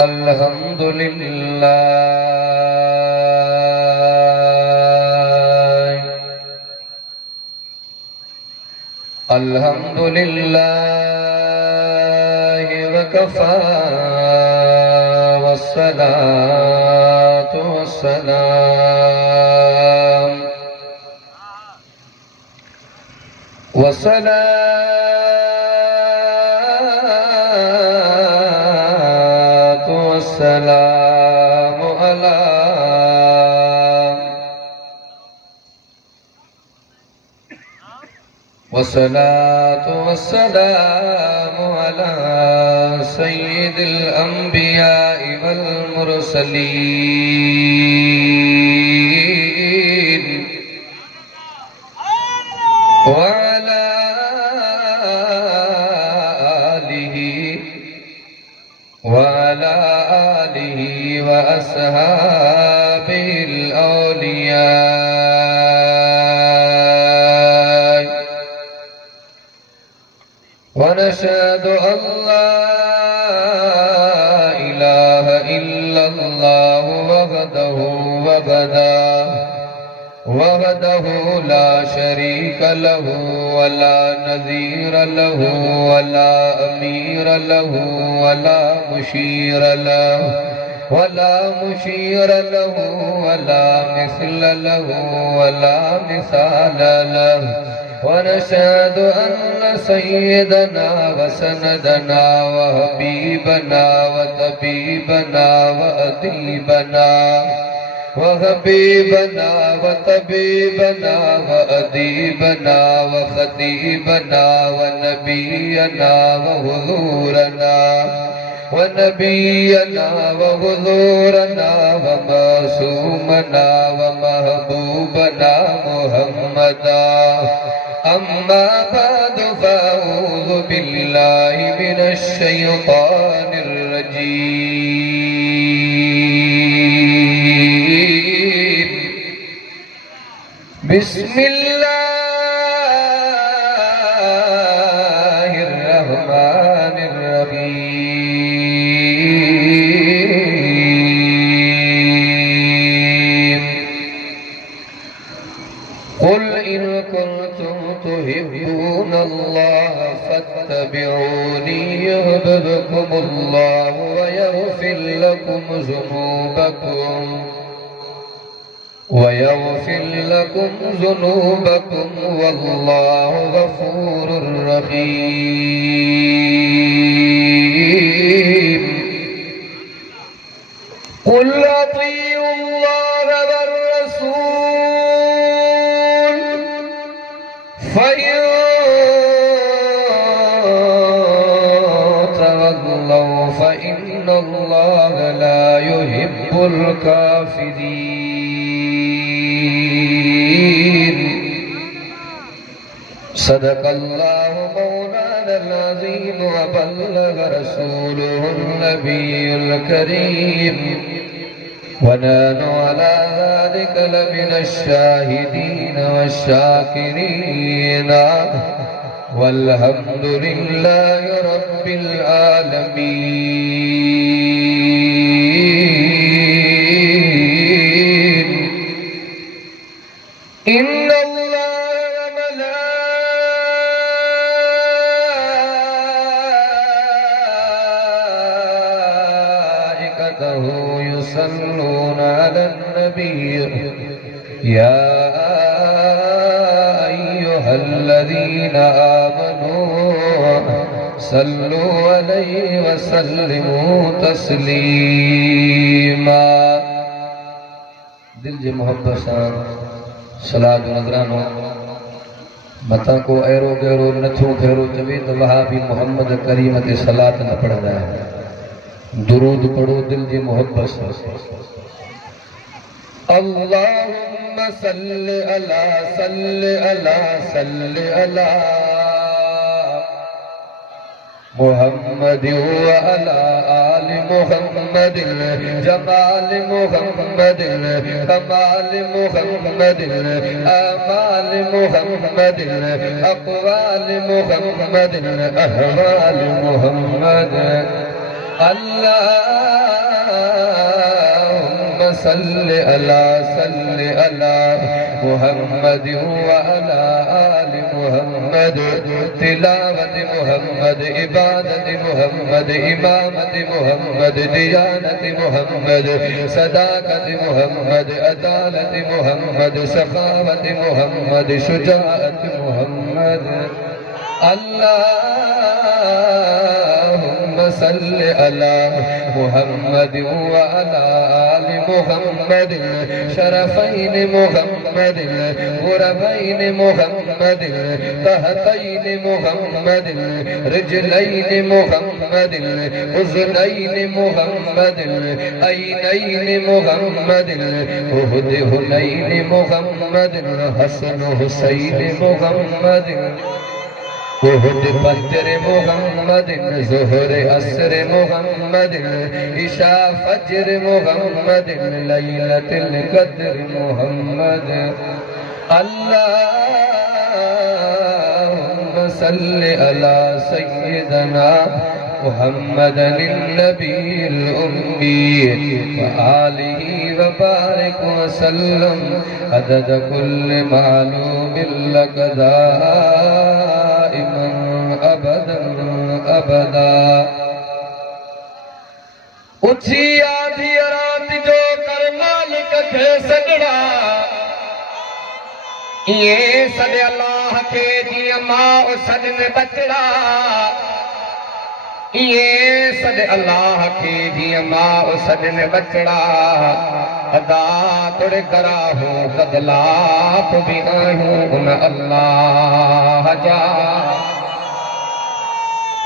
अल्हम्दुलिल्लाह वकफा वस्सलातु वस्सलाम वस्सलातु वस्सलामु अला वस्सलातु वस्सलामु अला सय्यिदिल अंबिया'i वल मुरसलीन व अला आलिहि व अस्हाबिल औलिया ونشهد أن لا إله إلا الله وحده لا شريك له ولا نظير له ولا أمير له ولا مشير له ولا مثل له ولا مثال له ونشهد أن سيدنا وسندنا وحبيبنا وطبيبنا وأديبنا وحبيبنا وطبيبنا وأديبنا وخطيبنا ونبينا وحضورنا ومعصومنا ومحبوبنا محمدا أما بعد فأعوذ بالله من الشيطان الرجيم بسم الله الرحمن الرحيم قل إن كنتم تحبون الله فاتبعوني يحببكم الله ويغفر لكم ذنوبكم والله غفور رحيم قل أطيعوا الله والرسول فإن تولوا فإن الله لا يحب الكافرين صدق الله مولانا العظيم وبلغ رسوله النبي الكريم ونحن على ذلك لمن الشاهدين والشاكرين والحمد لله رب العالمين إن الله وملائكته يصلون على النبي يا أيها الذين آمنوا صلوا عليه وسلموا تسليما दिल जी मोहब्बत सां सलात नज़रानो मता को अहिड़ो गहिरो नथो गहिरो चवे त वहाबी मोहम्मद करीम ते सलात न पढ़ंदा आहिनि दुरूद पढ़ो दिल जी मोहब्बत सां अल्लाहुम्मा सल्लि अला मुहम्मद व अला आलि मुहम्मद जमाल मुहम्मद कमाल मुहम्मद आमाल मुहम्मद अक़वाल मुहम्मद अहवाल मुहम्मद अल्लाह सल्ले अला मुहम्मद व अला आलि मुहम्मद तिलावत मुहम्मद इबादत मुहम्मद इमामत मुहम्मद दियानत मुहम्मद सदाकत मुहम्मद अदालत मुहम्मद सखावत मुहम्मद शुजाअत मुहम्मद अल्लाहुम्मा सल्लि अला मुहम्मद व अला आलि मुहम्मद शरफैन मुहम्मद गुरबैन मुहम्मद तहतैन मुहम्मद रिजलैन मुहम्मद उज़नैन मुहम्मद ऐनैन मुहम्मद उहद हुनैन मुहम्मद हसन हुसैन मुहम्मद उहद बद्र मुहम्मद ज़ुहर असर मुहम्मद इशा फज्र मुहम्मद लैलतुल क़द्र मुहम्मद अल्लाहुम्मा सल्लि अला सय्यिदना मुहम्मदन नबील उम्मी व आलिहि व बारिक व सल्लम अदद कुल्ल मालूमिन लक दाइमन अबदन अबदा। उची आधी रात जो कर मालिक खे सजड़ा ये सद अल्लाह के जिया मां सद में बचड़ा ये सद अल्लाह के जिया मां सद में बचड़ा अदा तुड़ करा हूँ कदलाप भी आयूं उन अल्लाह जा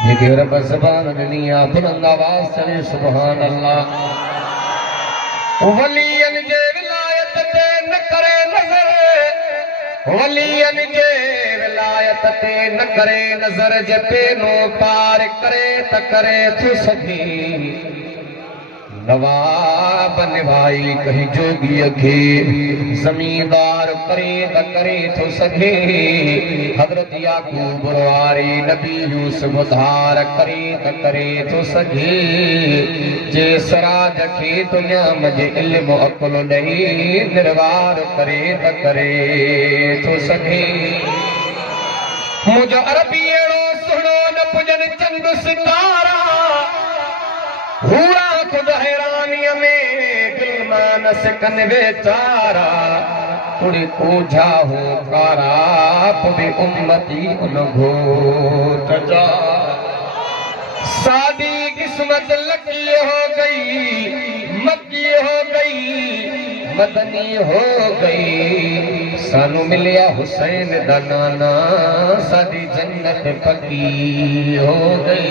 ये रब ज़बान दुनिया बुलंद आवाज चले सुभान अल्लाह। वलियन जे विलायत ते न करे नजर वलियन जे विलायत ते न करे नजर जे पेनो पार करे त करे तू सभी नवाब निभाई कहीं जोगी खे जमींदार करे त करे तो सके हजरत याकूब वारी नबी यूसुफ धार करे त करे तो सके जे सराज खे दुनिया मजे इल्म अकुल नहीं निर्वार करे त करे तो सके मुझ अरबी एड़ो सुनो न पुजन चंद सितारा हुआ खुद हैरानिया में दिल मानस कन बेचारा थोड़ी कोझा हो कारा पुबी उम्मती उन घोट जा सादी किस्मत लकी हो गई मक्की हो गई मदनी हो गई सानू मिलिया हुसैन दा नाना सादी जन्नत पक्की हो गई।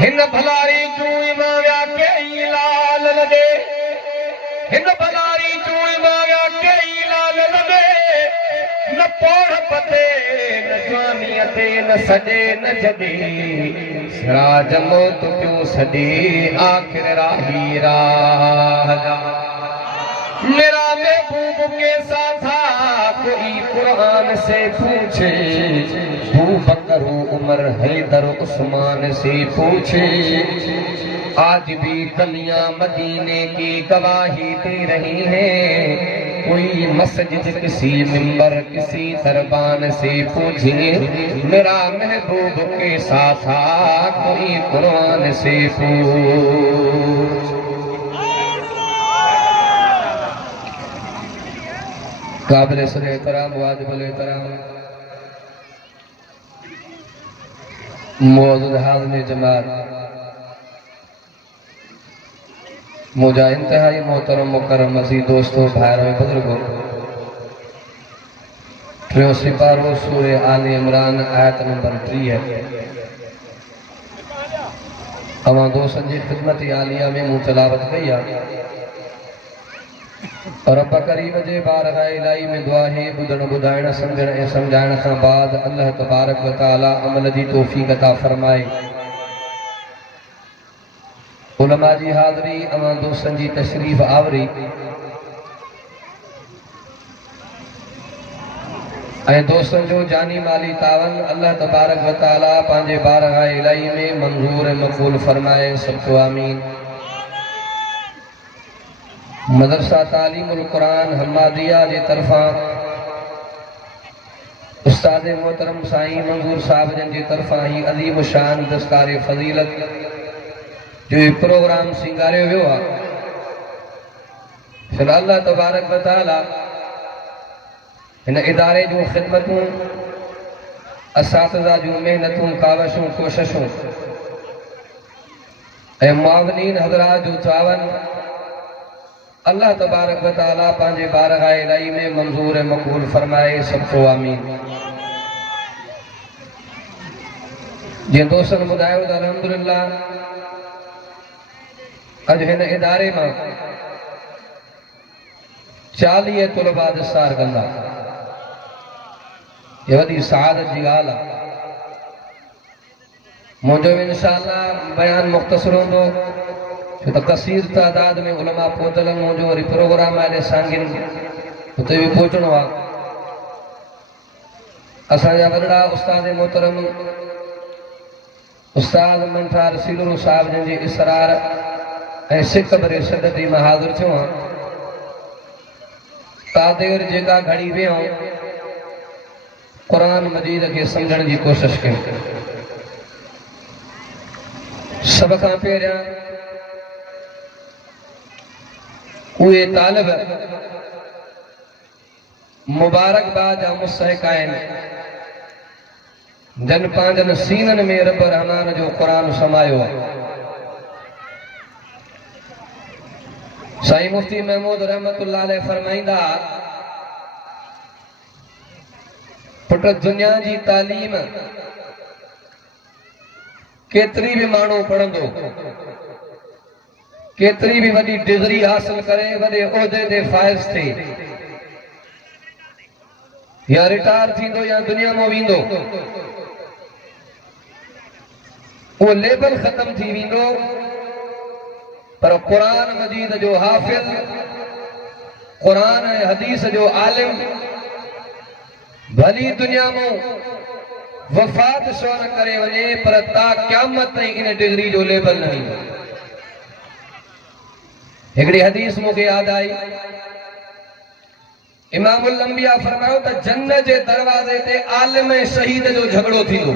हिन भलारी चू इमाव्या के लाल लगे हिन भलारी चू इमाव्या के लाल लगे न पोड़ पते न जवानी ते न सजे न जदे सिराज मौत पियो सदे आखिर राही राह जा मेरा महबूब के साथ कोई कुरान से पूछे अबू बकर उमर हैदर उस्मान से पूछे आज भी गलियां मदीने की गवाही दे रही हैं कोई मस्जिद किसी मिंबर किसी दरबान से पूछे मेरा महबूब के साथ कोई कुरान से पूछ। काबिल सदर एहतराम वाजिबुल एहतराम मौजूद हाज़िर जमात मुझा इंतहाई मोहतरम मुकर्रम मसीह दोस्तों भाइयों बुजुर्गों टियों सिपारो सूरे आले इमरान आयत नंबर 3 है अवां दोस्तन जी खिदमत आलिया में मूं तलावत कई है रब करीम जे बारगाह इलाही में दुआ है बुधण बुधाइण समझण ऐं समझाइण खां बाद अल्लाह तबारक व तआला अमल जी तौफीक अता फरमाए। उलमा जी हाज़री अवां दोस्तन जी तशरीफ आवरी ऐं दोस्तन जो जानी माली तावन अल्लाह तबारक व तआला पंहिंजे बारगाह इलाही में मंजूर ऐं मक़बूल फरमाए। सब तो आमीन। मदरसा तालीमुल कुरान हम्मादिया जे तरफा उस्ताद मोहतरम साईं मंजूर साहब जन जी तरफा ही अजीम शान दस्तार फजीलत जो ये प्रोग्राम सिंगारे वियो आहे फिर अल्लाह तबारक व तआला इन इदारे जो खिदमतूं असातिज़ा जूं मेहनतूं कावशूं कोशिशूं ऐं मुआविनीन हज़रात जो तावन अल्लाह तबारक व तआला पंहिंजे बारगाह इलाही में मंजूर ऐं मक़बूल फरमाए सबको आमीन। जीअं दोस्तनि ॿुधायो त अल्हम्दुलिल्लाह अॼु हिन इदारे मां 40 तुलबा दस्तार कंदा। ये वॾी सआदत जी ॻाल्हि आहे। मुंहिंजो इंशाअल्लाह बयान मुख़्तसर हूंदो छो त कसीर तादाद में उलमा पहुतल आहिनि। मुंहिंजो वरी प्रोग्राम आहे सांगिन हुते बि पहुचणो आहे। असांजा वॾड़ा उस्ताद मोहतरम उस्ताद मंठा रसीलुर साहिब जन जी इसरार ऐं सिक भरे सदती मां हाज़िर थियो आहियां। तादेर जेका घड़ी वियो कुरान मजीद के समझण जी कोशिश कयूं। सब खां पहिरियां उहे तालिब मुबारकबाद जा मुस्तहिक आहिनि जन पंहिंजनि सीननि में रब रहमान जो क़ुरान समायो आहे। साईं मुफ्ती महमूद रहमतुल्लाह अलैह फरमाईंदा पुट दुनिया जी तालीम केतरी भी माण्हू पढ़ंदो केतरी भी वॾी डिग्री हासिल करे वॾे उहिदे ते फाइज़ थिए या रिटायर थींदो या दुनिया में वेंदो वो लेबल खत्म थी वेंदो पर कुरान मजीद जो हाफिज कुरान ऐं हदीस जो आलिम भली दुनिया में वफात छो न करे वञे पर ता क़यामत ताईं इन डिग्री जो लेबल न ईंदो। हिकिड़ी हदीस मूंखे याद आई। इमामुल अंबिया फरमायो त जन्नत जे दरवाज़े ते आलिम ऐं शहीद जो झगड़ो थींदो।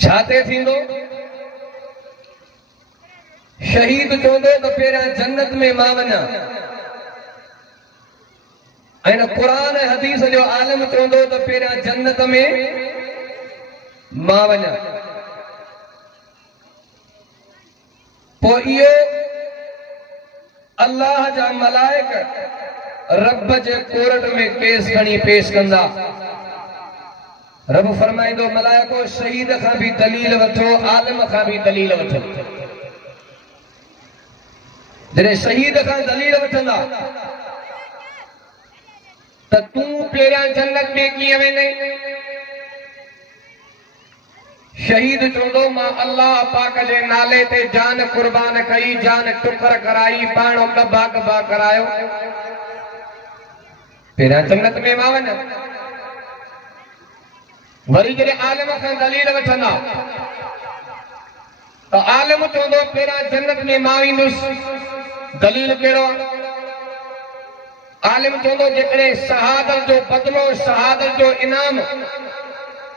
छाते थींदो? शहीद चवंदो त पहिरियां जन्नत में मां वञा ऐं कुरान ऐं हदीस जो आलिम चवंदो त पहिरियां जन्नत में मां वञा। पोइ इहो अल्लाह जा मलाइक रब जे कोर्ट में केस खणी पेश कंदा। रब फरमाईंदो मलाइको शहीद खां भी दलील वठो आलिम खां भी दलील वठो। जॾहिं शहीद खां दलील वठंदा त तूं पहिरियां जन्नत में कीअं वेंदे? शहीद चवंदो मां अल्लाह पाक जे नाले ते जान कुर्बान कई जान टुकर कराई पाणो कबा कबा करायो पहिरियां जन्नत में मां वञा। वरी जॾहिं आलिम खां दलील वठंदा त आलिम चवंदो पहिरियां जन्नत में मां वेंदुसि। दलील कहिड़ो आहे? आलिम चवंदो जेकॾहिं शहादत जो बदिलो शहादत जो इनाम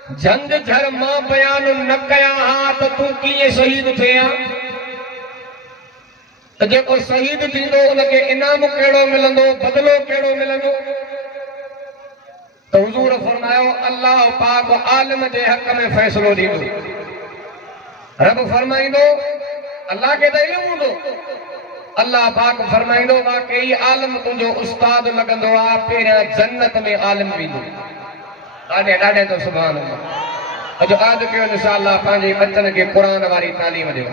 झंझ झर मां बयान न कयां हा त तूं कीअं शहीद थिए हा? त जेको शहीद थींदो उनखे इनाम कहिड़ो मिलंदो बदिलो कहिड़ो मिलंदो? त हुज़ूर फरमायो अल्लाह पाक आलिम जे हक़ में फ़ैसिलो ॾींदो। रब फरमाईंदो अल्लाह खे त इल्मु हूंदो। अल्लाह पाक फरमाईंदो वाकई आलिम तुंहिंजो उस्ताद लॻंदो आहे पहिरियां जन्नत में आलिम वेंदो। ॾाढे ॾाढे तो सुभान अल्लाह। अॼु आज कयो इंशाअल्लाह पंहिंजे बचनि खे क़ुरान वारी तालीम ॾियो।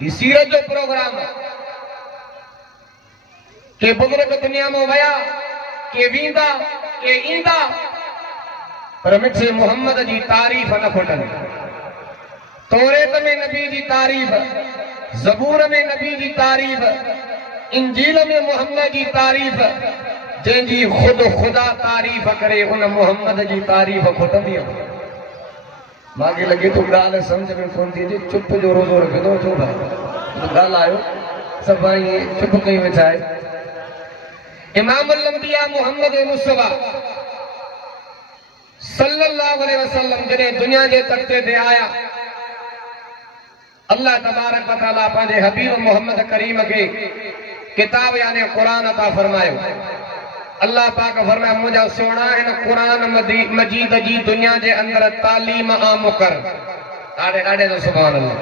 ही सीरत जो प्रोग्राम आहे। के बुज़ुर्ग दुनिया में विया के वेंदा के ईंदा पर मिठे मोहम्मद जी तारीफ़ न खुटंदी। तौरेत में नबी जी तारीफ़ ज़बूर में नबी जी तारीफ़ इंजील में मोहम्मद जी तारीफ़ जंहिंजी ख़ुदि ख़ुदा तारीफ़ करे उन मोहम्मद जी तारीफ़ खुटंदी आहे। मांखे लॻे थो ॻाल्हि सम्झ में कोन थी अचे। चुप जो रोज़ो रखंदो छो भाई? गाल आयो सब भाई चुप कई वेठा है। इमामुल अंबिया मोहम्मद मुस्तफा सल्लल्लाहु अलैहि वसल्लम जॾहिं दुनिया जे तख़्ते ते आया, अल्लाह तबारक व तआला पंहिंजे हबीब मोहम्मद करीम के किताब यानी कुरान अता फरमायो। अल्लाह पाक फरमाया मुझा सोना इन कुरान मजीद जी दुनिया जे अंदर तालीम आम कर। ॾाढे ॾाढे तो सुभान अल्लाह।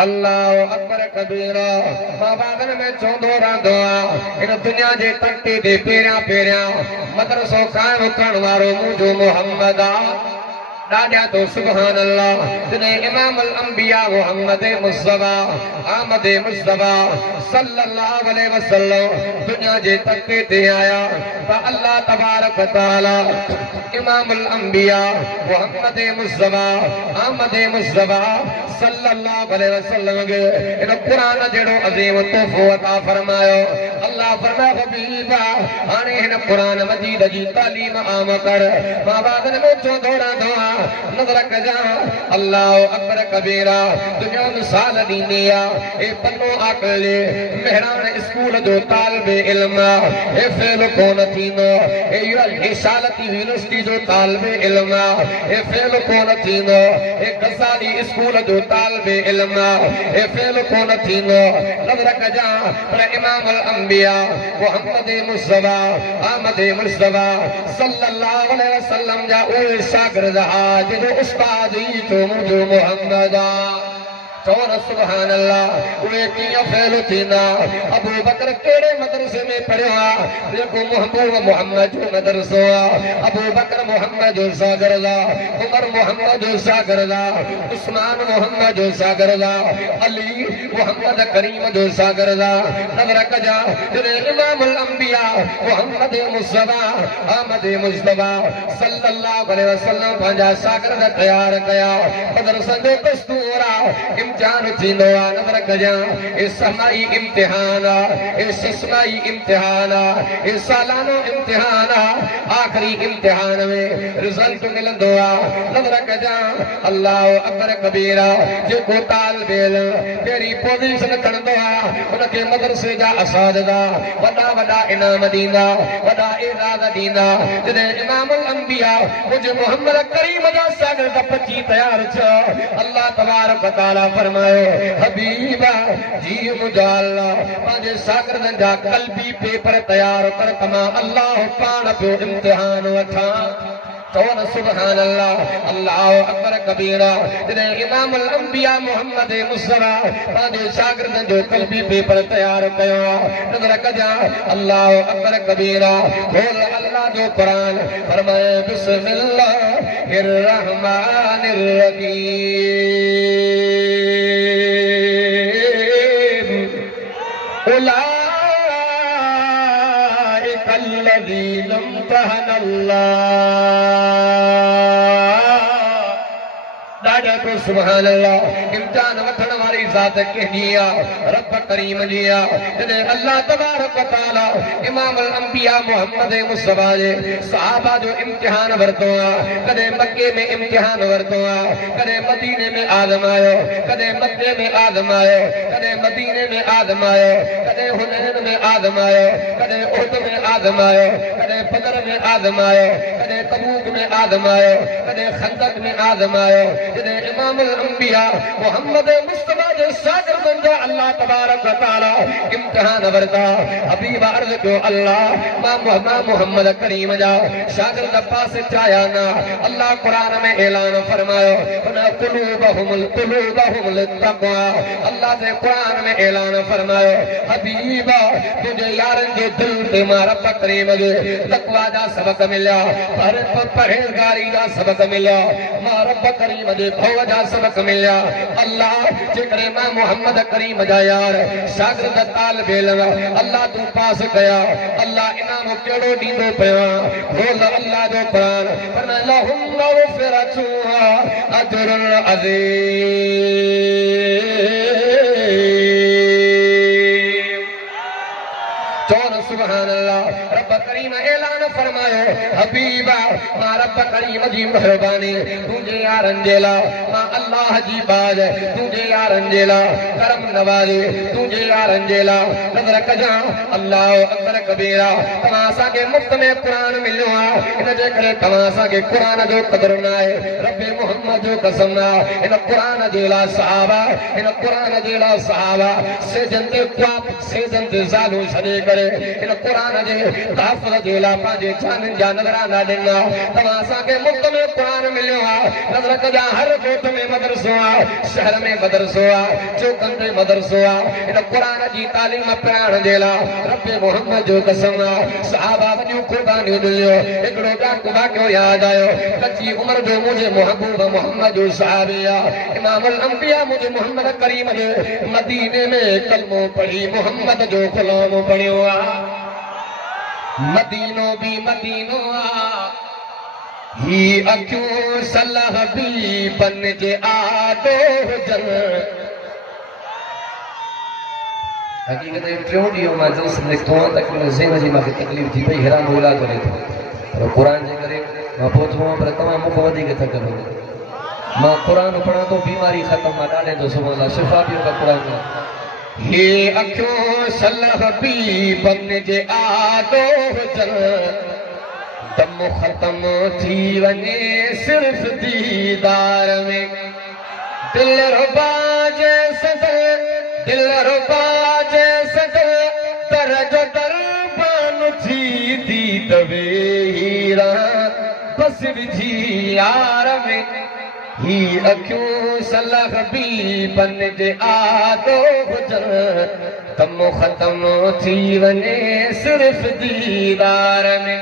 अल्लाह अकबर कबीरा मां बागन में चौंदो रहंदो आ इन दुनिया जे तख़्ते ते पहिरियां पहिरियां मदरसो कायम करण वारो मुंहिंजो मोहम्मद आ। ॾाढा तो सुभान अल्लाह। जॾहिं इमामुल अंबिया मोहम्मद मुस्तफा आमद मुस्तफा सल्लल्लाहु अलैहि वसल्लम दुनिया जे तख़्ते ते आया त अल्लाह तबारक व तआला इमामुल अंबिया मोहम्मद मुस्तफा आमद मुस्तफा सल्लल्लाहु अलैहि वसल्लम के इन कुरान जहिड़ो अज़ीम तोहफ़ो अता फरमायो। अल्लाह फरमाया हबीबा हाणे हिन कुरान मजीद जी तालीम आम कर। मां बागन में चवंदो रहंदो आ नज़र कजा अल्लाह अकबर कबीरा दुनिया मिसाल ॾींदी आहे। ए पन्नो आकले मेहरान स्कूल जो तालिबे इल्म ए फेल कोन थींदो। ए रिसालती यूनिवर्सिटी जो तालिबे इल्म ए फेल कोन थींदो। ए गज़ाली स्कूल जो तालिबे इल्म ए फेल कोन थींदो। नज़र कजा पर इमामुल अंबिया मोहम्मद मुस्तफा आमद मुस्तफा सल्लल्लाहु अलैहि वसल्लम जा उहे शागिर्द जो उस्ताद ही तो मुझो मोहम्मद चौन सुभान अल्लाह। उहे कीअं फेल थींदा। अबू बकर कहिड़े मदरसे में पढ़ियो आहे जेको महबूब मोहम्मद जो मदरसो आहे। अबू बकर मोहम्मद जो शागिर्द आहे, उमर मोहम्मद जो शागिर्द आहे, उस्मान मोहम्मद जो शागिर्द आहे, अली मोहम्मद करीम जो शागिर्द आहे। नज़र कजा जॾहिं इमामुल अंबिया मोहम्मद मुस्तफा आमद मुस्तफा सल्लल्लाहु अलैहि वसल्लम पंहिंजा शागिर्द तयार कया। मदरसनि जो दस्तूर आहे इम्तिहान थींदो आहे। नज़र कजा ए समाई इम्तिहान आहे, ए सिस्माई इम्तिहान आहे, ए सालानो इम्तिहान आहे। आख़िरी इम्तिहान में रिज़ल्ट मिलंदो आहे। नज़र कजा अल्लाह अकबर कबीरा जेको तालिबे इल्म पहिरीं पोज़ीशन खणंदो आहे उनखे मदरसे जा असातिज़ा वॾा वॾा इनाम ॾींदा, वॾा एज़ाज़ ॾींदा। जॾहिं इमामुल अंबिया मुंहिंजे मोहम्मद करीम जा शागिर्द पची तयार थियो अल्लाह तबारक व तआला फरमायो हबीबा जी मुझा अल्लाह पंहिंजे शागिर्दनि जा क़ल्बी पेपर तयार कर त मां अल्लाह पाण पियो इम्तिहान वठां। चौन सुभान अल्लाह। अल्लाह अकबर कबीरा जॾहिं इमामुल अंबिया मोहम्मद मुस्तफा पंहिंजे शागिर्दनि जो क़ल्बी पेपर तयार कयो आहे। नज़र कजा अल्लाह अकबर कबीरा बोल अल्लाह जो कुरान फरमाए बिस्मिल्लाहिर रहमानिर रहीम उलाइकल्लज़ीना इम्तहनल्लाह। ॾाढा तो सुभान अल्लाह। इम्तिहान वठण वारी ज़ात कंहिंजी आहे? रब करीम जी आहे। जॾहिं अल्लाह तबारक व तआला इमामुल अंबिया मोहम्मद मुस्तफा जे सहाबा जो इम्तिहान वरितो आहे। कॾहिं मके में इम्तिहान वरितो आहे, कॾहिं मदीने में आज़मायो, कॾहिं मके में आज़मायो, कॾहिं मदीने में आज़मायो, कॾहिं हुनैन में आज़मायो, कॾहिं उहद में आज़मायो, कॾहिं बदर में आज़मायो, कॾहिं तबूक में आज़मायो, कॾहिं खंदक में आज़मायो। जॾहिं इमामुल अंबिया मोहम्मद मुस्तफा जे शागिर्दनि जा अल्लाह तबारक व तआला इम्तिहान वरिता। हबीब अर्ज़ कयो अल्लाह मां मोहम्मद करीम जा शागिर्द पासे चाहिया न। अल्लाह कुरान में ऐलान फरमायो कुलूबहुम लित्तक़वा। अल्लाह जे कुरान में ऐलान फरमायो हबीबा तुझे यारनि जे दिल ते मां रब करीम जे तक़वा जा सबक मिलिया, परहेज़गारी जा सबक मिलिया, मां रब करीम जे भव जा सबक मिलिया। अल्लाह जेकॾहिं मां मोहम्मद करीम जा यार शागिर्द तालिबे इल्म अल्लाह तूं पास कया, अल्लाह इनाम कहिड़ो ॾींदो पियो बोल अल्लाह जो कुरान फरमाए लहुम मग़फ़िरतुन व अजरुन अज़ीम। सुभान अल्लाह। रब करीम ऐलान फरमायो हबीबा मां रब करीम जी मेहरबानी तुझे यारन जेला मां अल्लाह जी बाज तुझे यारन जेला करम नवाज़े तुझे यारन जेला नज़र कजा अल्लाह अकबर कबीरा तव्हां असांखे मुफ्त में क़ुरान मिलियो आहे इन जे करे तव्हां असांखे क़ुरान जो क़दुरु न आहे रब मोहम्मद जो कसम आहे इन क़ुरान जे लाइ सहाबा इन क़ुरान जे लाइ सहाबा सेजन ते ख्वाब सेजन ते ज़ालूं छॾे करे इन क़ुरान जे तहफ़्फ़ुज़ जे लाइ पंहिंजे जाननि जा नज़राना ॾिना तव्हां असांखे मुफ्त में क़ुरान मिलियो आहे नज़र कजा हर ॻोठ में मदरसो आहे शहर में मदरसो आहे चौकनि ते मदरसो आहे इन क़ुरान जी तालीम पिराइण जे लाइ रब मोहम्मद जो कसम आहे सहाबा वॾियूं क़ुर्बानियूं ॾिनियूं हिकिड़ो ॾाको वाक़ियो यादि आयो कची उमिरि जो मुंहिंजे महबूब मोहम्मद जो सहाबी आहे इमामुल अंबिया मुंहिंजे मोहम्मद करीम जे मदीने में कलमो पढ़ी मोहम्मद जो ग़ुलाम बणियो आहे मदीनो भी मदीनो आहे ही अखियूं सलाह बि बन जे आदो हुजन हक़ीक़त में टियों ॾींहुं मां जल्स निकितो आहियां तकलीफ़ ज़हन जी मूंखे तकलीफ़ थी पई हैरान इलाज करे थो पर क़ुरान जे करे मां पहुतो आहियां पर तव्हां मूंखां वधीक थकियल हो मां क़ुरान पढ़ां थो बीमारी ख़तमु मां ॾाढे थो सुम्हां अलाह शिफ़ा ॾियो का क़ुरान में हे अखियूं सलाह बि बन जे आदो हुजन दम ख़त्म थी वञे सिर्फ़ दीदार में दिल रुबा जे सदर दिल रुबा जे सदर दर्ज दरबान थी दी दवे हीरा बस विझी यार में ही अखियूं सलाह बि बन जे आदो हुजन दम ख़त्म थी वञे सिर्फ़ दीदार में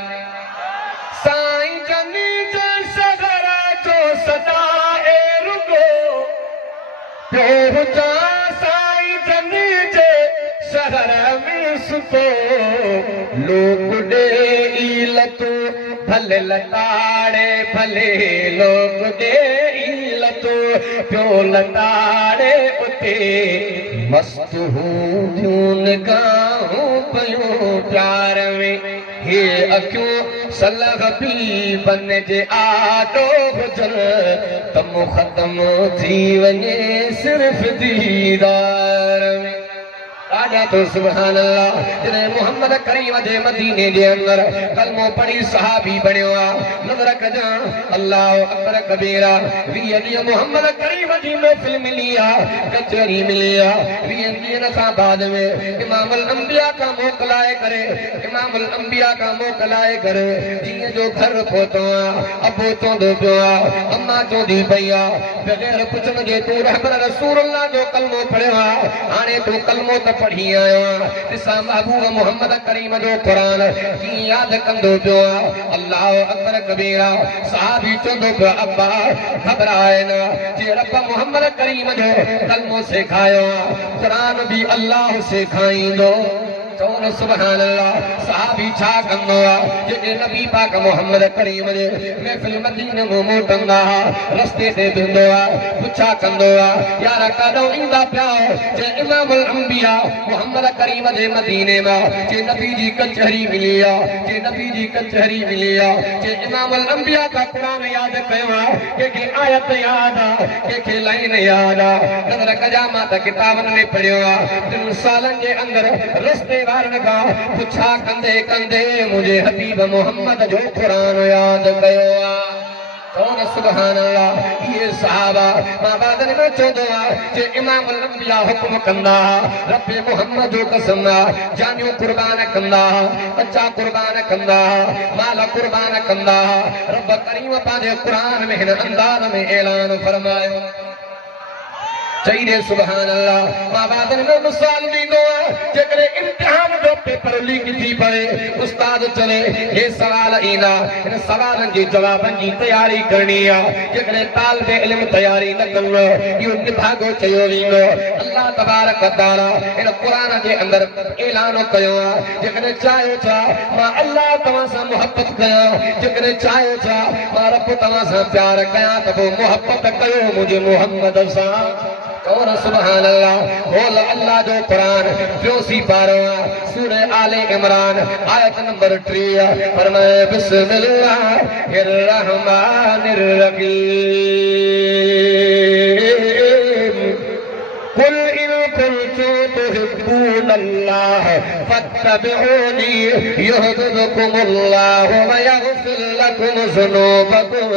साईं जनी जे सगर जो सदा ए रुगो पियो हुजां साईं जनी जे शहर में सुतो लोग ॾे लतूं भले लताड़े भले लोग ॾे लतूं पियो लताड़े उते मस्त हूंदियूं निगाहूं पयूं प्यार में हे अखियूं सलाह बि बन जे आदो हुजन दम ख़त्म थी वञे सिर्फ़ दीदार में आजा तो सुभान अल्लाह जने मोहम्मद करीम जे मदीने जे अंदर कलमो पढ़ी सहाबी बणियो आहे नज़र कजा अल्लाह अकबर कबीरा वी ॾींहं मोहम्मद करीम जी महफ़िल मिली आहे कचहरी मिली आहे 20 ॾींहंनि खां बाद में इमामुल अंबिया का मोकिलाए करे जीअं जो घर पहुतो आहे अबो चवंदो पियो आहे अम्मा चवंदी पई आहे बग़ैर पुछण जे तूं रहबर रसूलुल्लाह जो कलमो पढ़ियो आहे हाणे तूं कलमो त पढ़ी आयो आहियां ॾिसां महबूब मोहम्मद करीम जो क़ुरान कीअं यादि कंदो पियो आहे अल्लाह अकबर कबीरा सहाबी चवंदो पियो अब्बा घबराए न जे रब मोहम्मद करीम जो कलमो सेखारियो आहे क़ुरान बि अल्लाह सेखारींदो चवनि सुभान अल्लाह सहाबी छा कंदो आहे जेके नबी पाक मोहम्मद करीम जे महफ़िल मदीने में मोटंदा रस्ते ते बीहंदो आहे पुछा कंदो आहे यार काॾों ईंदा पिया जे इमामुल अंबिया मोहम्मद करीम जे मदीने मां जे नबी जी कचहरी मिली आहे जे इमामुल अंबिया का क़ुरान यादि कयो आहे कंहिंखे आयत यादि आहे कंहिंखे लाइन यादि आहे नज़र कजा मां त किताबनि में पढ़ियो आहे 3 सालनि जे अंदरि रस्ते वारनि खां पुछा कंदे कंदे मुंहिंजे हबीब मोहम्मद जो क़ुरान यादि कयो आहे चवनि सुभान अल्लाह इहे सहाबा मां बादल में चवंदो आहे जे इमामुल अंबिया हुकुम कंदा रब मोहम्मद जो कसम आहे जानियूं कुर्बान कंदा बच्चा कुर्बान कंदा माल कुर्बान कंदा रब करीम पंहिंजे क़ुरान में हिन अंदाज़ में ऐलान फरमायो चईरे सुभान अल्लाह मां बादल में मिसाल ॾींदो आहे जेकॾहिं इम्तिहान जो पेपर लीक थी पए उस्ताद चवे हे सवाल ईंदा हिन सवालनि जे जवाबनि जी तयारी करणी आहे जेकॾहिं तालिब इल्म तयारी न कंदो इहो निभागो चयो वेंदो अल्लाह तबारक तआला हिन क़ुरान जे अंदरि ऐलान कयो आहे जेकॾहिं चाहियो छा मां अल्लाह तव्हां सां मुहबत कयां जेकॾहिं चाहियो छा मां रब तव्हां सां प्यार कयां त पोइ मुहबत कयो मुंहिंजे मोहम्मद सां और सुभान अल्लाह बोल अल्लाह जो कुरान फ़ियोसी पारवा सूरह आले इमरान आयत नंबर 3 फरमाए बिस्मिल्लाहिर रहमानिर रहीम कुल इन कुंतुम तुहिब्बूनल्लाह फत्तबिऊनी युहब्बुकुमुल्लाह व यगफिर लकुम ज़ुनूबकुम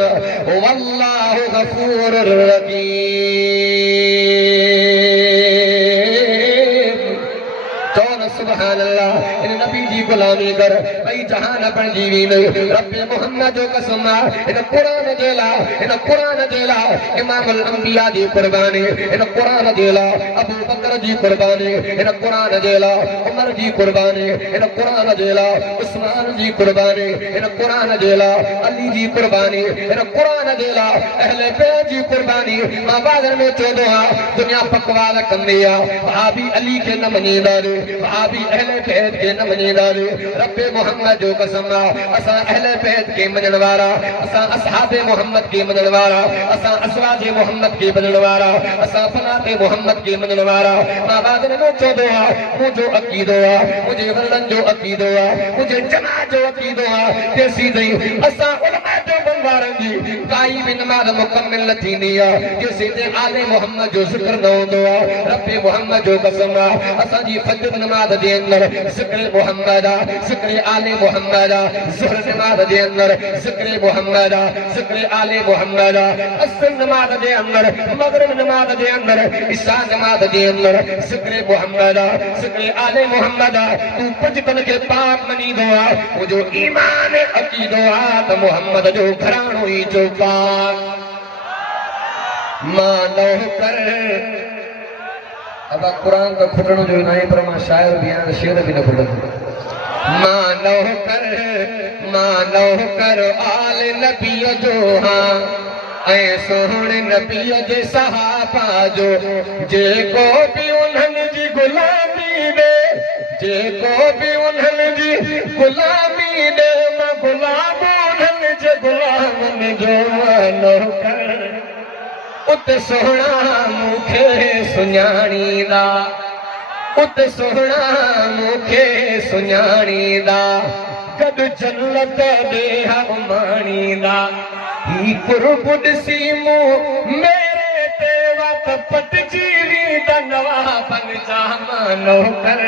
वल्लाहु गफूरुर रहीम। सुभान अल्लाह इन नबी जी गुलामी कर कई जहान पण जीवी ने रब मोहम्मद जो कसम इन कुरान जेला इमामुल अंबिया जी कुर्बानी इन कुरान जेला अबू बकर जी कुर्बानी इन कुरान जेला उमर जी कुर्बानी इन कुरान जेला उस्मान जी कुर्बानी इन कुरान जेला अली जी कुर्बानी इन कुरान जेला अहले बैत जी कुर्बानी मां बादर में चोदो दुनिया पकवाल कंदिया भाभी अली के न मनीदा रे भाभी अहले बैत के न मनीदा रे रब्बे मोहम्मद जो कसम असा अहले बैत के मनण वाला असा असहाबे मोहम्मद के मनण वाला असा असवाजे मोहम्मद के मनण वाला असा फलाते मोहम्मद के मनण वाला मां बादर में चोदो मुझो अकीदो मुझे वलन जो अकीदो मुझे जना जो अकीदो तेसी दई असा उलमा जो बनवारन जी काई भी नमाज मुकम्मल न थींदी तेसी ते आले मोहम्मद जो जिक्र न होंदो रब्बे मोहम्मद जो कसम असा जी फजर नमाज दे अंदर जिक्र मोहम्मद जिक्र आले मोहम्मद ज़ुहर नमाज दे अंदर जिक्र मोहम्मद जिक्र आले मोहम्मद असर नमाज दे अंदर मगरिब नमाज दे अंदर इशा नमाज दे अंदर जिक्र मोहम्मद जिक्र आले मोहम्मद तू पजतन के पाक मनी दो मुझो ईमान अकीदो त मोहम्मद जो घराणो ही जो पाक मानो कर अब कुरान का खुटणो जो नहीं पर मां शायर भी आन शेर भी न खुटो मानो कर आल नबी जो हां ऐ सोहणे नबी जे सहाबा जो जे को भी उन्हन जी गुलामी दे जे को भी उन्हन जी गुलामी दे मां गुलाम उन्हन जे गुलामन जो मानो कर उत सोहणा मुखे सुञाणींदा उत सोहणा मुखे सुञाणींदा गद जन्नत ॾेहा माणींदा ही कुर्ब ॾिसी मूं मेरे ते वत पटजी वींदा नवाबन जा मानो कर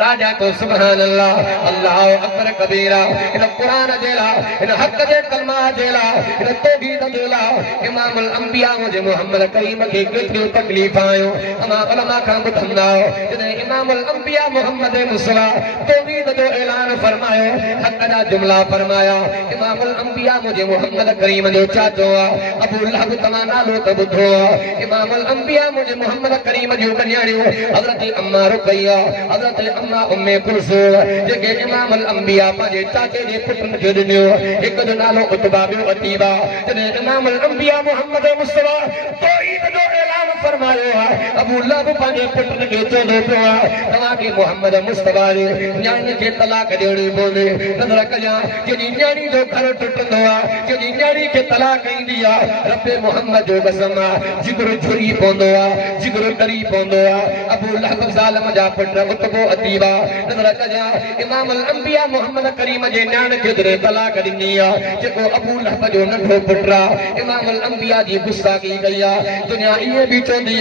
राजा तो सुभान अल्लाह अल्लाह अकबर कबीरा इन कुरान जेला इन हक जे कलमा जेला इन तौहीद जेला इमामुल अंबिया मुझे मोहम्मद करीम के केतरी तकलीफ आयो अमा उलमा का बुधंदा जने इमामुल अंबिया मोहम्मद मुस्तफा तौहीद जो ऐलान फरमायो हक दा जुमला फरमाया इमामुल अंबिया मुझे मोहम्मद करीम जो चाचो अबू लहब तमाना लो त बुधो इमामुल अंबिया मुझे मोहम्मद करीम जो कन्याणियो हजरत अम्मा रुकैया हजरत अम्मा उम्मे कुलसूम जेके इमामुल अंबिया पांजे चाचे जे पुटन खे ॾिनो हिकु जो नालो उतबा ॿियो अतीबा जॾहिं इमामुल अंबिया मोहम्मद मुस्तफा तौहीद जो ऐलान फरमायो अबू लहब पांजे पुटन खे चवंदो पियो तव्हांखे मोहम्मद मुस्तफा जे न्याणी खे तलाक ॾियणी पवंदी नज़र कजां जेॾी न्याणी जो घर टुटंदो जेॾी न्याणी खे तलाक ईंदी रब्बे मोहम्मद जो कसम जिगर झुरी पवंदो जिगर डरी पवंदो अबू लहब ज़ालिम जा पुट उतबो अतीबा नज़र कजां इमामुल अंबिया मोहम्मद करीम जे न्याण खे जॾहिं तलाक ॾिनी जेको अबू लहब जो नंढो पुट इमामुल अंबिया जी गुस्ताखी कई दुनिया इहे बि चवंदी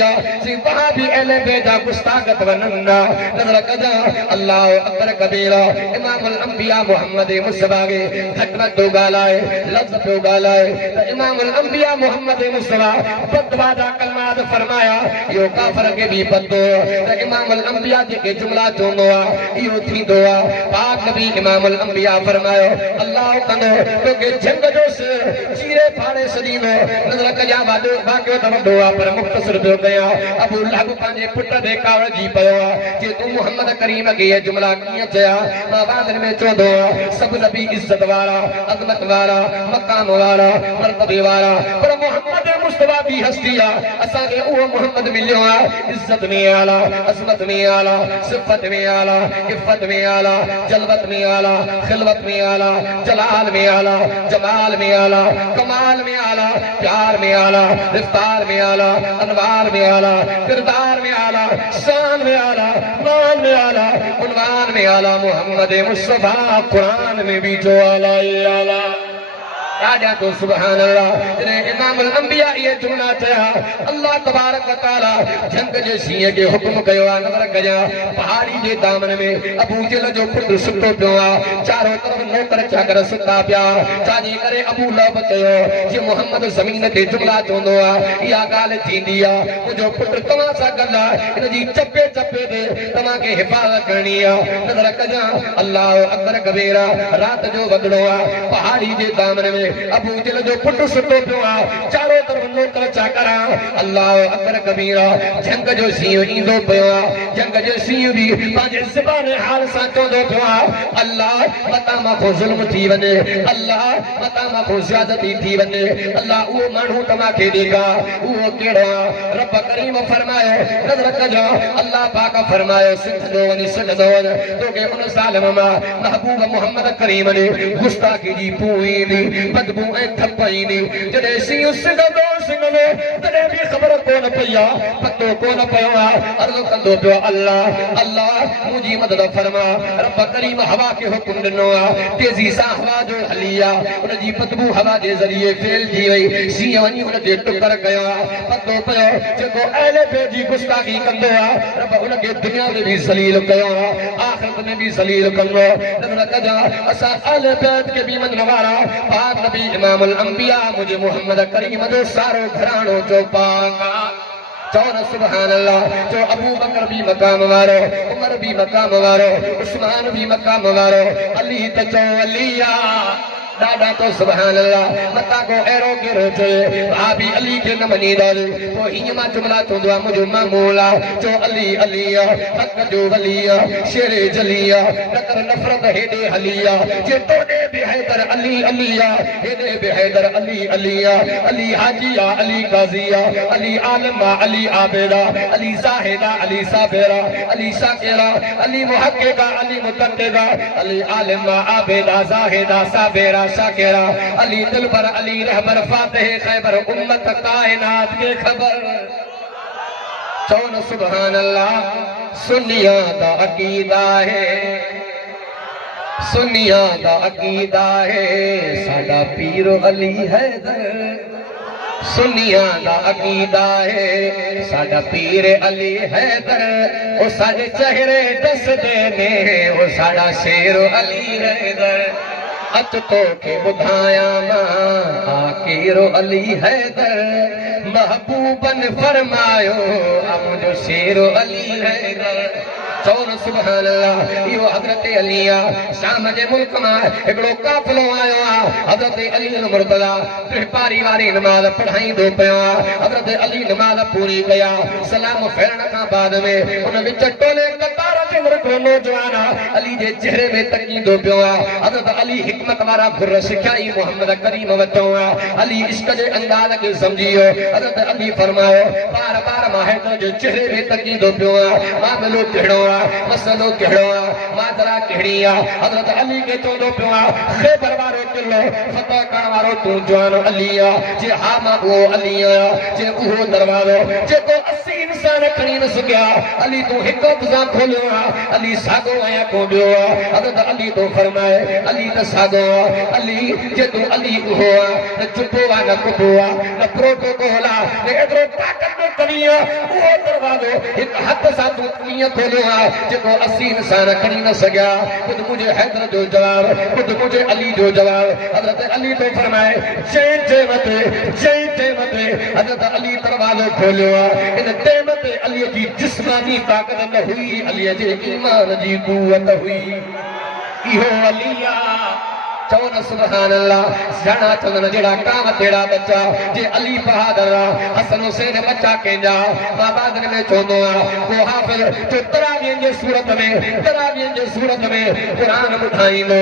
सी वहाबी अहले बैत जा गुस्ताख वञनि नज़र कजां अल्लाह अकबर कबीरा इमामुल अंबिया मोहम्मद मुस्तफा खे घटि वधि थो ॻाल्हाए लफ़्ज़ पियो ॻाल्हाए त इमामुल अंबिया मोहम्मद मुस्तफा बदवा जा कलमात फरमाया इहो काफ़िर खे बि पतो त इमामुल अंबिया जेके जुमला चवंदो इहो थींदो पाक नबी इमामुल अंबिया फरमायो अल्लाह कंदो तोखे जंग जो चीरे फाड़े छॾींदो नज़र कजां वाक़ियो त वॾो पर मुख़्तसर पियो कयां अबू लहब पंहिंजे पुट ते कावड़जी पियो जे तूं मोहम्मद करीम खे इहे जुमला कीअं चया मां वादन में चवंदो सभु नबी इज़त वारा अज़मत वारा मक़ाम वारा मर्तबे वारा पर मोहम्मद मुस्तफा बि हस्ती असांखे उहो मोहम्मद मिलियो इज़त में आला अज़मत में आला सिफ़त में आला इफ़त में आला जलवत में आला खिलवत में आला जलाल में आला जमाल में आला कमाल में आला प्यार में आला रफ्तार में आला अनवार अतवार में आला, किरदार में आला, शान में आला, मान में आला, उन्वान में आला, मोहम्मद मुस्तफा कुरान में भी जो आला ये आला। राजा तो सुभान अल्लाह जने इमाम अल अंबिया ये जुमला चया अल्लाह तबारक व तआला जंग जे सीए के हुक्म कयो आ नज़र कया पहाड़ी जे दामन में अबू जहल जो पुत्र सुतो पियो आ चारों तरफ नौकर चाकर सुता पिया छाजी करे अबू लहब कयो जे मोहम्मद ज़मीन ते जुमला चोंदो आ या गाल थींदी आ मुजो पुत्र तमा सा गल्ला इन जी चप्पे चप्पे ते तमा के हिफाजत करनी आ नज़र कया अल्लाह अकबर कबीरा रात जो वगड़ो आ पहाड़ी जे दामन में अबू जहल जो पुत्र सुतो पियो आ चारों तरफ नौकर चाकर अल्लाह अकबर कबीरा जंग जो सीओ ईंदो पियो आ जंग जो सीओ भी पंहिंजे ज़बान हाल सां चवंदो पियो आ अल्लाह मता मां को ज़ुल्म थी वञे अल्लाह मता मां को ज़्यादती थी वञे अल्लाह उहो माण्हू तव्हांखे ॾेगा उहो कहिड़ो आहे रब करीम फरमायो नज़र कजो अल्लाह पाक फरमायो सिधो वञी सजदो वञ तोखे उन ज़ालिम मां महबूब मोहम्मद करीम ने गुस्ताखी जी पूई दी बदबू ऐं थप ईंदी जॾहिं सीउ सिंगंदो तॾहिं बि ख़बर कोन पई आहे पतो कोन पियो आहे अर्ज़ु कंदो पियो अल्लाह अल्लाह मुंहिंजी मदद फरमा रब करीम हवा खे हुकुम ॾिनो आहे तेज़ी सां हवा जो हली आहे उनजी बदबू हवा जे ज़रिए फैलिजी वई सीउ वञी उनखे टुकर कयो आहे पतो पियो जेको अहले बैत जी गुस्ताखी कंदो आहे रब उनखे दुनिया में बि ज़लील कयो आहे आख़िरत में बि ज़लील कंदो नज़र कजां असां अहले बैत खे बि मञण वारा पाक नबी इमाम अल अंबिया मुझे मोहम्मद करीम जो सारो घरानो जो पाका चौन सुभान अल्लाह जो अबू बकर भी मकाम वारो उमर भी मकाम वारो उस्मान भी मकाम वारो अली त चो अलिया दादा तो सुभान अल्लाह मता को एरो गिरो चए भाभी अली के न मनी दल तो इन मा जुमला चोंदो आ मुजो मामूला जो अली अलिया हक जो वलिया शेरे जलिया नकर नफरत हेदे हलिया जे तोडे भी हैदर अली अलिया हेदे भी हैदर अली अलिया अली हाजिया अली काजिया अली आलमा अली आबेदा अली जाहिदा अली साबेरा अली शाकिरा अली मुहक्किका अली मुतद्दिदा अली आलमा आबेदा जाहिदा साबेरा शाकिरा अली दिलबर अली रहबर फातिह खैबर उम्मत कायनात के खबर चौन सुभान अल्लाह सुन्निया दा अकीदा है सुन्निया दा अकीदा है साडा पीर अली हैदर सुन्निया दा अकीदा है साडा पीर अली हैदर ओ साडे चेहरे दसदे ने ओ साडा शेर अली हैदर अच तो के बुधाया मां आकीरो अली हैदर महबूबन फरमायो मुझो शेरो अली हैदर चौन सुभान अल्लाह यो हजरत अलिया शाम जे मुल्क में एकड़ो काफिलो आयो आ हजरत अली मुर्तजा त्रिपारी वारी नमाज पढ़ाई दो पियो हजरत अली नमाज पूरी कया सलाम फेरण का बाद में उन विच टोले कतार जे मुर्को नौजवान अली जे चेहरे में तकी दो पियो हजरत अली हिकमत वारा गुर सिखाई मोहम्मद करीम वतो अली इश्क जे अंदाज के समझियो हजरत अली फरमायो बार बार माहिर जे चेहरे में तकी दो पियो मामलो केड़ो मसलो केड़ो मादरा केड़ी हजरत अली के चोंदो पियो खैबर वारो किलो फतह करण वारो तू जवान अली जे हा मां वो अली जे उहो दरवाजो जेको 80 इंसान खणी न सकिया अली तू हिक तुजा खोलियो अली सागो आया को बियो हजरत अली तो फरमाए अली त सागो अली जे तू अली उहो न चुपो न कुपो न प्रोटोकॉल न एतरो ताकत न कनिया उहो दरवाजो एक हथ सा तू कीअं खोलियो जेको 80 इंसान खणी न सकिया खुद मुझे हैदर जो जवाब खुद मुझे अली जो जवाब हजरत अली तो फरमाए जय मते हजरत अली दरवाजो खोलियो इन टेम ते अली जी जिस्मानी ताकत न हुई अली जे ईमान जी कुवत हुई इहो अलिया चौन सुभान अल्लाह जाना चंदन जेड़ा काम तेरा बच्चा जे अली बहादुर हसन हुसैन बच्चा केंजा मां बाद में चोंदो को हाफिज जो तरावियन जे सूरत में कुरान बुधाईंदो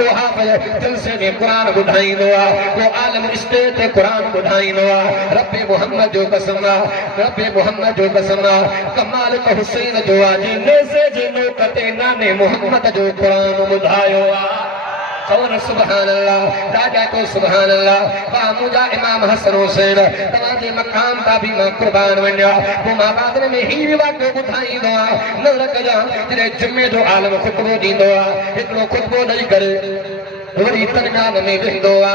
को हाफिज जलसे में कुरान बुधाईंदो को आलम स्टेज ते कुरान बुधाईंदो रब्बे मोहम्मद जो कसम कमाल तो हुसैन जो जे नेज़े जे नौकते नाने मोहम्मद जो कुरान बुधायो चौन सुभान अल्लाह राजा तो सुभान अल्लाह वाह मुझा इमाम हसन हुसैन तवाजे मकाम ता भी मां कुर्बान वन्या वो मां बाद में ही वाक़ो ॿुधाई दो न रखजा तेरे जुमे जो आलम खुतबो दींदो आ एकड़ो खुतबो ॾेई करे वरी तनगान में वेंदो आ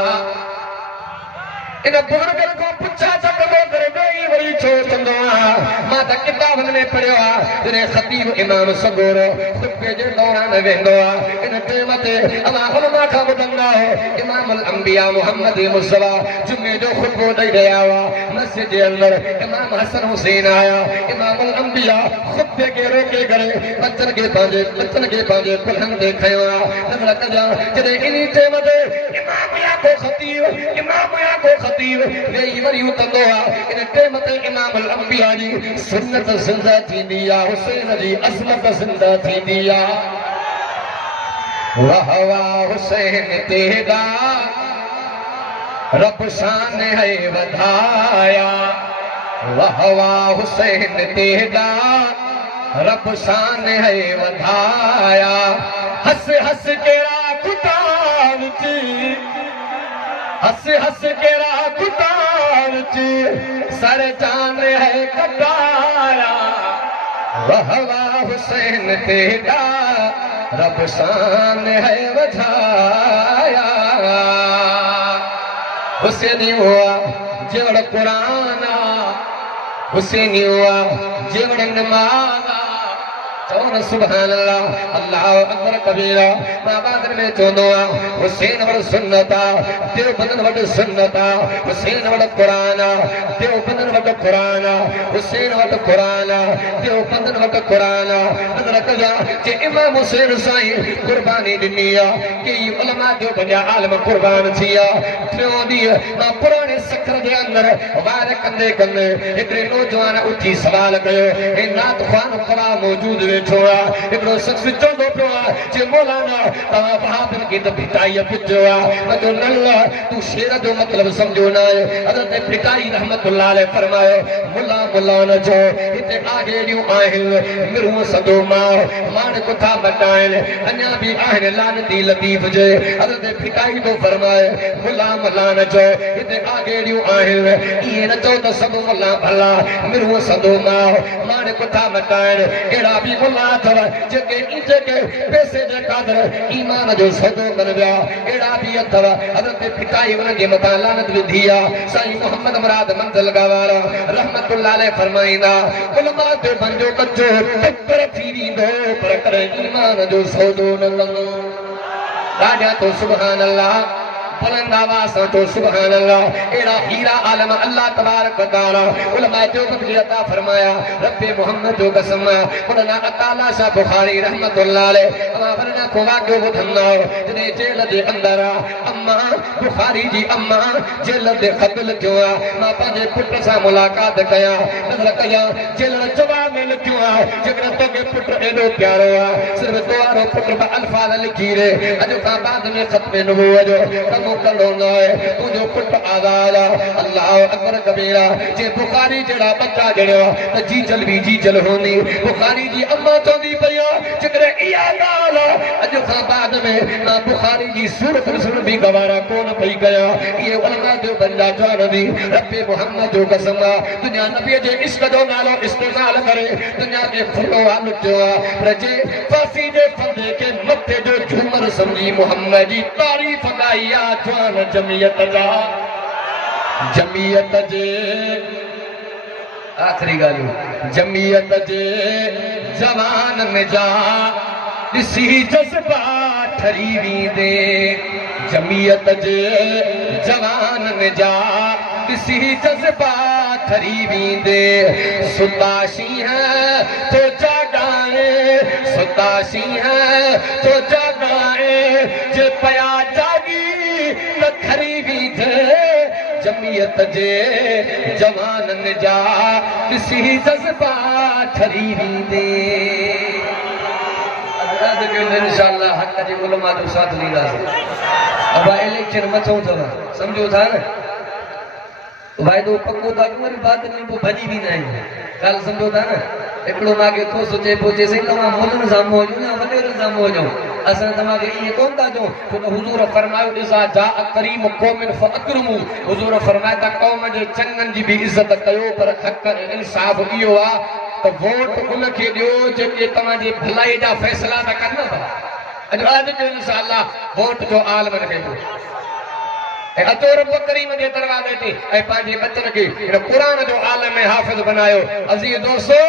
इन बुजुर्गन को पुछा सकदो करे ॾेई वरी छो चंदो आ मां त किताबन में पढ़ियो आ तेरे खतीब इमाम सगोर खुतबे जे दौरान वेंदो आ इन टेम ते अमा उलमा खां ॿुधंदा हो इमाम अल अंबिया मोहम्मद मुस्तफा जुमे जो खुतबो ॾेई रहिया हुआ मस्जिद जे अंदर इमाम हसन हुसैन आया इमाम अल अंबिया खुतबे खे रोके करे बच्चन खे पंहिंजे कुल्हनि ते खयो आ नज़र कजा जॾहिं इन टेम ते इमाम या को खतीब वेही वरी उथंदो आ इन टेम ते इमाम अल अंबिया जी सुन्नत ज़िंदा थींदी आ हुसैन जी असमत ज़िंदा थींदी आ वाह वाह हुसैन तेरा रब शान है वधाया वाह वाह हुसैन तेरा रब शान है वधाया हंस हंस के राखुतान ची हंस के राखुतान ची सर जान है कटाया वाह वाह हुसैन तेरा रब शान है वधाया हुसैनी हुआ जेवड़ कुराना हुसैनी हुआ जेवड़ नमाज़ चौन सुभान अल्लाह अल्लाह अकबर कबीरा मां बादर में चोंदो हुसैन वड़ सुन्नता देव बंदन वड़ सुन्नता हुसैन वड़ कुरान देव बंदन वड़ कुरान हुसैन वड़ कुरान देव बंदन वड़ कुरान नज़र कजा जे इमाम हुसैन साईं कुर्बानी ॾिनी आहे कि उलमा जो बंजा आलम कुर्बान थिया टियों ॾींहुं मां पुराणे सखर जे अंदर वार कंदे कंदे हिकिड़े नौजवान उथी सवाल कयो ऐं नात ख़्वान ख़ुदा मौजूद वेठो आहे हिकिड़ो शख़्स चवंदो पियो आहे जे मौलाना तव्हां बहादुर खे त भिटाई पुछियो आहे मतो न तूं शेर जो मतिलबु सम्झो न आहे हज़रत भिटाई रहमतुल्लाह अलैह फरमायो मुला मुला न चओ हिते आगेड़ियूं आहिनि मिरूं सदो मान कुथा मटाइनि अञा बि आहिनि लानती लतीफ़ जे हज़रत भिटाई तो फरमाए मुला मुला न चओ हिते आगेड़ियूं आहिनि ईअं न चओ त सभु मुला भला मिरूं सदो मान कुथा मटाइनि अहिड़ा बि मुला अथव जेके पैसे जे क़ादिर ईमान जो सौदो कनि विया अहिड़ा बि अथव हज़रत भिटाई उन्हनि जे मथां लानत विधी आहे साईं मोहम्मद मुराद मंज़िल गवारा रहमतुल्लाह अलैह फरमाईंदा उलमा ते पंहिंजो कचो टकर थी वेंदो पर करे ईमान जो सौदो न कंदो राजा तो सुभान अल्लाह बुलंद आवाज़ सां तो सुभान अल्लाह एड़ा हीरा आलम अल्लाह तबारक व तआला उलमा जो बदली अता फरमाया रब्बे मोहम्मद जो कसम उन्हनि अताला शाह बुखारी रहमतुल्लाह अलैह अमा वरना को वाक़ियो ॿुधंदा जॾहिं जेल जे अंदर अम्मा बुखारी जी अम्मा जेल ते ख़त लिखियो आहे मां पंहिंजे पुट सां मुलाक़ात कयां नज़र कयां जेल जवाब में लिखियो आहे जेकॾहिं तोखे पुट एॾो प्यारो आहे सिर्फ़ तुंहिंजो पुट ॿ अल्फाज़ लिखी रे अॼु खां बाद में ख़त्म नबूवत जो कलो न है तुझो पुट आज़ाद अल्लाह अकबर कबीरा जे बुखारी जड़ा बच्चा जड़ो त जी जल होनी बुखारी जी अम्मा चोंदी पई जेकरे इया गाल अज खां बाद में ना बुखारी जी सूरत सुन भी गवारा कोन पई कया ये उलमा जो बंदा जान दी रब्बे मोहम्मद जो कसम दुनिया नबी जे इश्क जो नालो इस्तेमाल करे दुनिया के फलो हाल जो पर जे फांसी जे फंदे के मथे जो झूमर समझी मोहम्मद जी तारीफ गाया जवान जमीयत जे आखिरी गालियूं जमीयत जे जवान में जा ॾिसी जज़्बा ठरी वेंदे जमीयत जे जवान में जा ॾिसी जज़्बा ठरी वेंदे सुताशी है तो जागाए सुताशी है तो जागाए जे पया जागी न खरी वेंदे जमीयत जे जवान जा ॾिसी जज़्बा ठरी वेंदे इंशाअल्लाह हक़ जे उलमा जो साथ ॾींदासीं अब इलेक्शन मथो अथव सम्झो था न वाइदो पक्को था वरी बाद में पोइ भॼी वेंदा आहियूं ॻाल्हि सम्झो था न हिकिड़ो माॻे थो सोचे पोइ चए साईं तव्हां मुलनि सां मोजो या वॾेरनि सां मोजो असां तव्हांखे इहे कोन था चऊं छो त हुज़ूर फरमायो इज़ा जाअ करीम क़ौमिन फअकरिमू हुज़ूर फरमाया त क़ौम जे चङनि जी बि इज़त कयो पर हक़ इंसाफ़ इहो आहे त वोट उनखे ॾियो जेके तव्हांजी भलाई जा फ़ैसिला था कनि न अॼु अॼु जो इंशाअल्लाह वोट जो आलम रखे थो ऐं अचो रब करीम जे दरवाज़े ते ऐं पंहिंजे बचन खे हिन क़ुरान जो आलम में हाफ़िज़ बनायो अज़ीज़ दोस्तो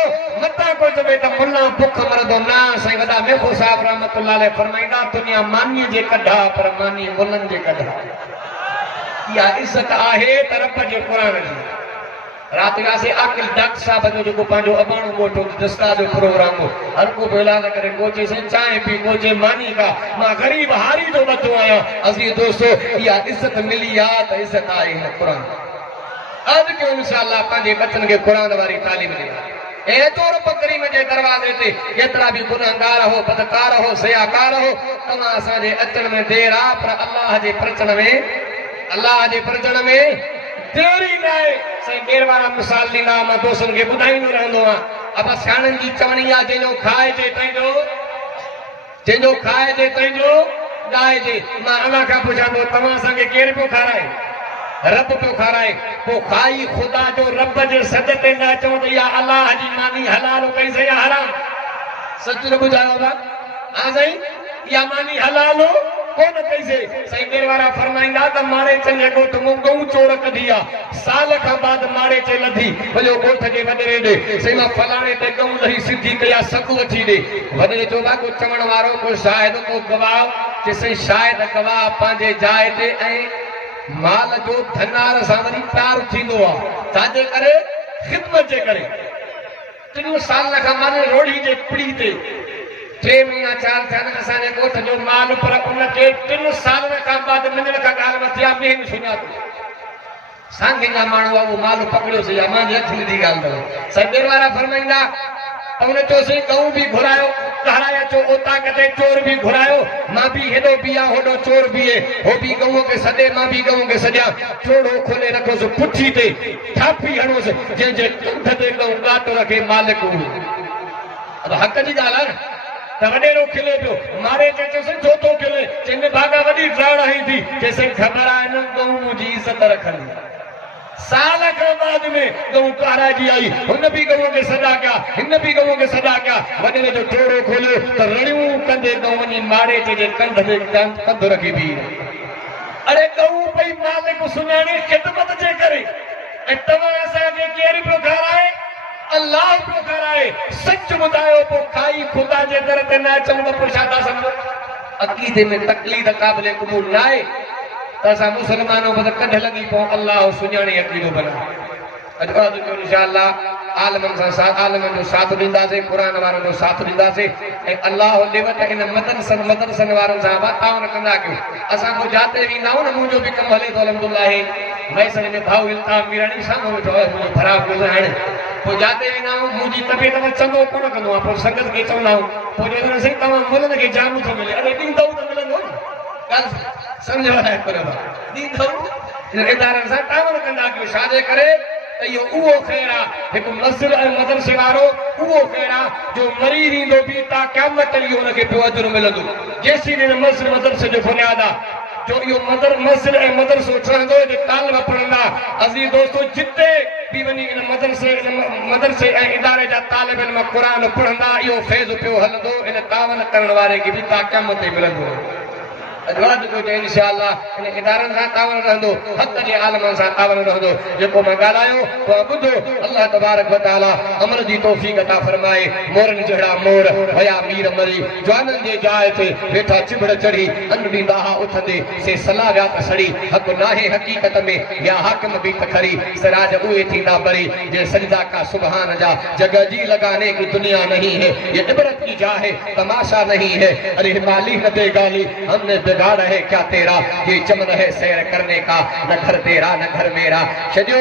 मता को चवे त मुल्ला बुख मरदो न साईं वॾा मेखो साहिब रहमतुल्लाह अलैह फरमाईंदा दुनिया मानी जे कढा पर मानी मुल्लनि जे कढा इहा इज़त आहे त रब जे क़ुरान जी रात वियासीं आकिल डॉक्टर साहब जो जेको पंहिंजो अबाणो मोटो दस्ता जो प्रोग्राम हो हर को ऐलान करे को चए साईं चांहि पी को चए मानी का मां ग़रीब हारी जो बचो आहियां अज़ीज़ दोस्तो इहा इज़त मिली आहे त इज़त आहे हिन क़ुरान अॼु के इंशाअल्लाह पंहिंजे बचन खे क़ुरान वारी तालीम ॾे ऐं तौर करीम जे दरवाज़े ते केतिरा बि गुनहगार हो बदकार हो सयाकार हो तव्हां असांजे अचण में देर आहे पर अल्लाह जे परचण में देरी न आहे साईं ॾेर वारा मिसाल ॾींदा मां दोस्तनि खे ॿुधाईंदो रहंदो आहियां अब सियाणनि जी चवणी आहे जंहिंजो खाइजे तंहिंजो ॻाइजे मां अञा खां पुछां थो तव्हां असांखे केरु पियो खाराए रब पियो खाराए पोइ खाई ख़ुदा जो रब जे सद ते न अचूं त इहा अलाह जी मानी हलाल कई से या हराम सच न ॿुधायो था हा साईं इहा मानी हलाल कोन कईसे साईं ॾेर वारा फरमाईंदा त मारे चङे ॻोठ मूं गऊं चोर कढी आहे साल खां बाद मारे चे लधी वञो ॻोठ जे वॾेरे ॾे साईं मां फलाणे ते गऊं लही सिधी कया सक वठी ॾे वॾेरे चओ को चवण वारो को शायदि को गवाह कि साईं शायदि गवाह पंहिंजे जाइ ते ऐं माल जो धनार सां वरी प्यार थींदो आहे छाजे करे ख़िदमत जे करे 3 साल खां माने रोड़ी जे पिड़ी ते 3 महीना 4 थियनि असांजे ॻोठ जो माल पर उनखे 3 सालनि खां बाद मिलण खां ॻाल्हि न थी आहे मेन सुञातो सांगे जा माण्हू आहे उहो माल पकड़ियोसीं या मुंहिंजे हथ में थी ॻाल्हि अथव साईं ॾेर वारा फरमाईंदा त उन चयोसीं गऊं बि घुरायो कहराया चो उतां किथे चोर बि घुरायो मां बि हेॾो बीहा होॾो चोर बीहे हो बि गऊं खे सॾे मां बि गऊं खे सॼा चोड़ो खोले रखोसि पुठी ते थापी हणोसि जंहिंजे कंठ ते गऊं ॻाटो रखे मालिक हक़ जी ॻाल्हि आहे न त वॾेरो खिले पियो मारे ते चयोसि छो थो खिले चईं भागा वॾी ड्राण हई थी चइसि ख़बर आहे न गऊं मुंहिंजी इज़त रखंदी साल खां बाद में गऊं काराइजी आई हुन बि गऊं खे सॾा कया हिन बि गऊं खे सॾा कया वॾेरे जो चोड़ो खोलियो त रड़ियूं कंदे गऊं वञी मारे जे कंध ते कंध रखी बीह अरे गऊं पई मालिक सुञाणे ख़िदमत जे करे ऐं तव्हां असांखे केरु पियो खाराए अल्लाह पियो खाराए सच ॿुधायो पोइ खाई ख़ुदा जे दर ते न अचूं त पोइ छा था सम्झो अक़ीदे में तकलीफ़ क़ाबिल क़बूल न आहे त असां मुस्लमानों बद कढ लॻी पऊं अल्लाह सुञाणे अक़ीदो बना अॼु जो इंशाअल्लाह आलमनि जो साथ ॾींदासीं क़ुरान वारनि जो साथ ॾींदासीं ऐं अल्लाह ॾेवत हिन मदरसनि वारनि सां वातावरण कंदा कयूं असां पोइ जाते वेंदा आहियूं न मुंहिंजो बि कमु हले थो अल्हम्दुलिल्लाह मैसर में भाउ इल्ताम मीरानी साम्हूं वेठो आहे मुंहिंजो ख़राबु गुज़ाइण पोइ जाते वेंदा आहियूं मुंहिंजी तबियत में चङो कोन कंदो आहे पोइ संगत खे चवंदा आहियूं पोइ चवंदा साईं तव्हां मुल्हनि खे जाम थो मिले अरे ॾींदव त मिलंदो ॻाल्हि सम्झो आहे पर ॾींदव इदारनि सां तावन कंदा कयूं छाजे करे त इहो उहो ख़ैरु आहे हिकु मस्जिद ऐं मदरसे वारो उहो ख़ैरु आहे जो मरी वेंदो बि ता क़यामत ॾींहुं हुनखे पियो अजुर मिलंदो जेसीं हिन मस्जिद मदरसे जो बुनियाद आहे जो इहो मस्जिद ऐं मदरसो ठहंदो हिते तालिब पढ़ंदा अज़ीज़ दोस्तो जिते बि वञी हिन मदरसे ऐं इदारे जा तालिब इल्म क़ुरान पढ़ंदा इहो फैज़ पियो हलंदो इन तावन करण वारे खे बि ता क़यामत ते मिलंदो इंशाअल्लाह इन इदारनि सां तावन रहंदो हक़ जे आलमनि सां तावन रहंदो जेको मां ॻाल्हायो ॿुधो अल्लाह तबारक व तआला अमल जी तौफ़ीक़ अता फरमाए मोरनि जहिड़ा मोर हया मीर मरी जवाननि जे जाइ ते वेठा चिबड़ चढ़ी अन ॾींदा हा उथंदे से सलाह विया त सड़ी हक़ नाहे हक़ीक़त में या हाकिम बि त खरी सिराज उहे थींदा बरी जे सजदा का सुबहान जा जगह जी लगाने की दुनिया नहीं है ये इबरत की जा है तमाशा नहीं है अरे माली न दे गाली हमने बिगाड़ है क्या तेरा ये चमन है सैर करने का न घर तेरा न घर मेरा छॾियो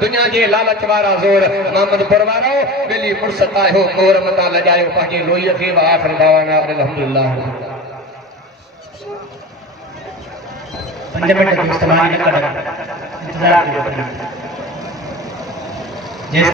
दुनिया जे लालच वारा ज़ोर मोहम्मद परवारो बेली फुर्सत आयो मोर मता लॼायो पंहिंजे लोईअ खे आख़िर दवाना अल्हम्दुलिल्लाह 5 मिनट जो इस्तेमाल न करो इंतजार करो